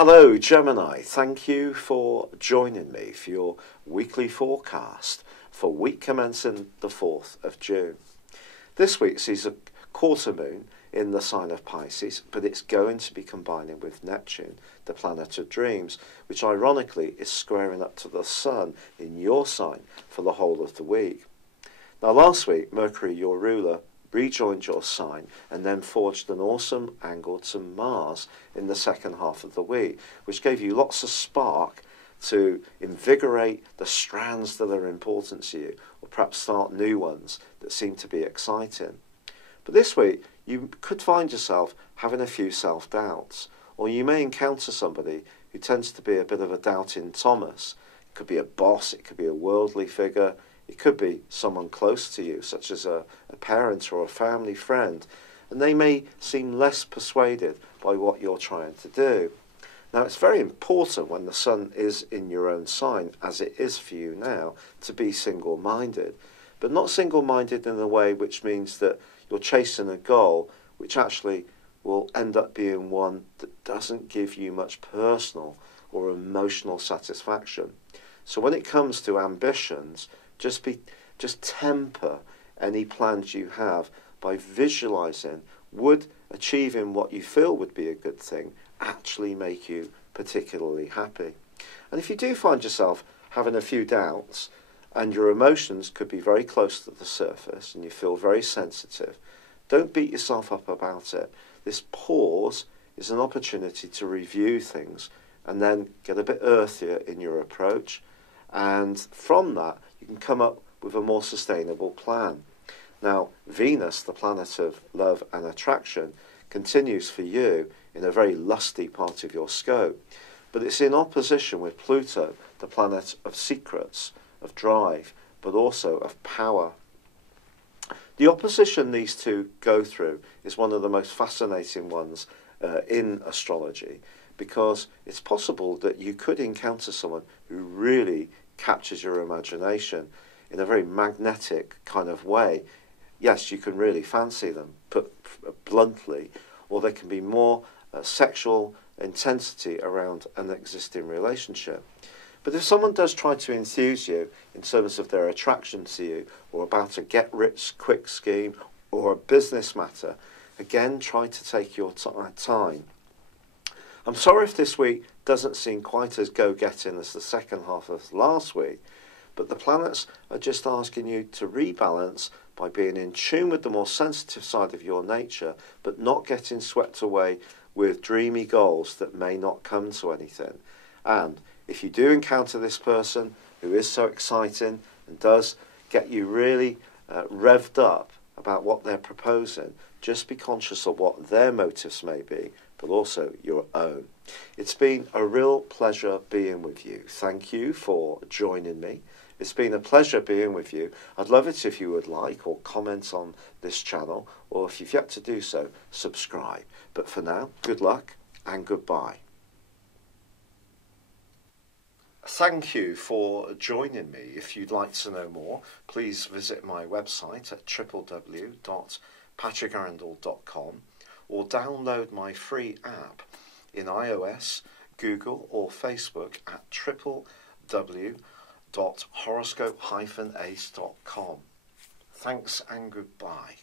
Hello Gemini, thank you for joining me for your weekly forecast for week commencing the 4th of June. This week sees a quarter moon in the sign of Pisces, but it's going to be combining with Neptune, the planet of dreams, which ironically is squaring up to the Sun in your sign for the whole of the week. Now last week, Mercury, your ruler, rejoined your sign and then forged an awesome angle to Mars in the second half of the week, which gave you lots of spark to invigorate the strands that are important to you, or perhaps start new ones that seem to be exciting. But this week, you could find yourself having a few self-doubts, or you may encounter somebody who tends to be a bit of a doubting Thomas. It could be a boss, it could be a worldly figure, it could be someone close to you, such as a parent or a family friend, and they may seem less persuaded by what you're trying to do. Now, it's very important when the Sun is in your own sign, as it is for you now, to be single-minded, but not single-minded in a way which means that you're chasing a goal which actually will end up being one that doesn't give you much personal or emotional satisfaction. So when it comes to ambitions, just temper any plans you have by visualizing, would achieving what you feel would be a good thing actually make you particularly happy. And if you do find yourself having a few doubts and your emotions could be very close to the surface and you feel very sensitive, don't beat yourself up about it. This pause is an opportunity to review things and then get a bit earthier in your approach, and from that you can come up with a more sustainable plan. Now, Venus, the planet of love and attraction, continues for you in a very lusty part of your scope, but it's in opposition with Pluto, the planet of secrets, of drive, but also of power. The opposition these two go through is one of the most fascinating ones in astrology, because it's possible that you could encounter someone who really captures your imagination in a very magnetic kind of way. Yes, you can really fancy them, put bluntly, or there can be more sexual intensity around an existing relationship. But if someone does try to enthuse you in terms of their attraction to you, or about a get-rich-quick scheme, or a business matter, again, try to take your time. I'm sorry if this week doesn't seem quite as go-getting as the second half of last week, but the planets are just asking you to rebalance by being in tune with the more sensitive side of your nature, but not getting swept away with dreamy goals that may not come to anything. And if you do encounter this person who is so exciting and does get you really revved up about what they're proposing, just be conscious of what their motives may be, but also your own. It's been a real pleasure being with you. Thank you for joining me. It's been a pleasure being with you. I'd love it if you would like or comment on this channel, or if you've yet to do so, subscribe. But for now, good luck and goodbye. Thank you for joining me. If you'd like to know more, please visit my website at www.patrickarundell.com or download my free app in iOS, Google or Facebook at www.horoscope-ace.com. Thanks and goodbye.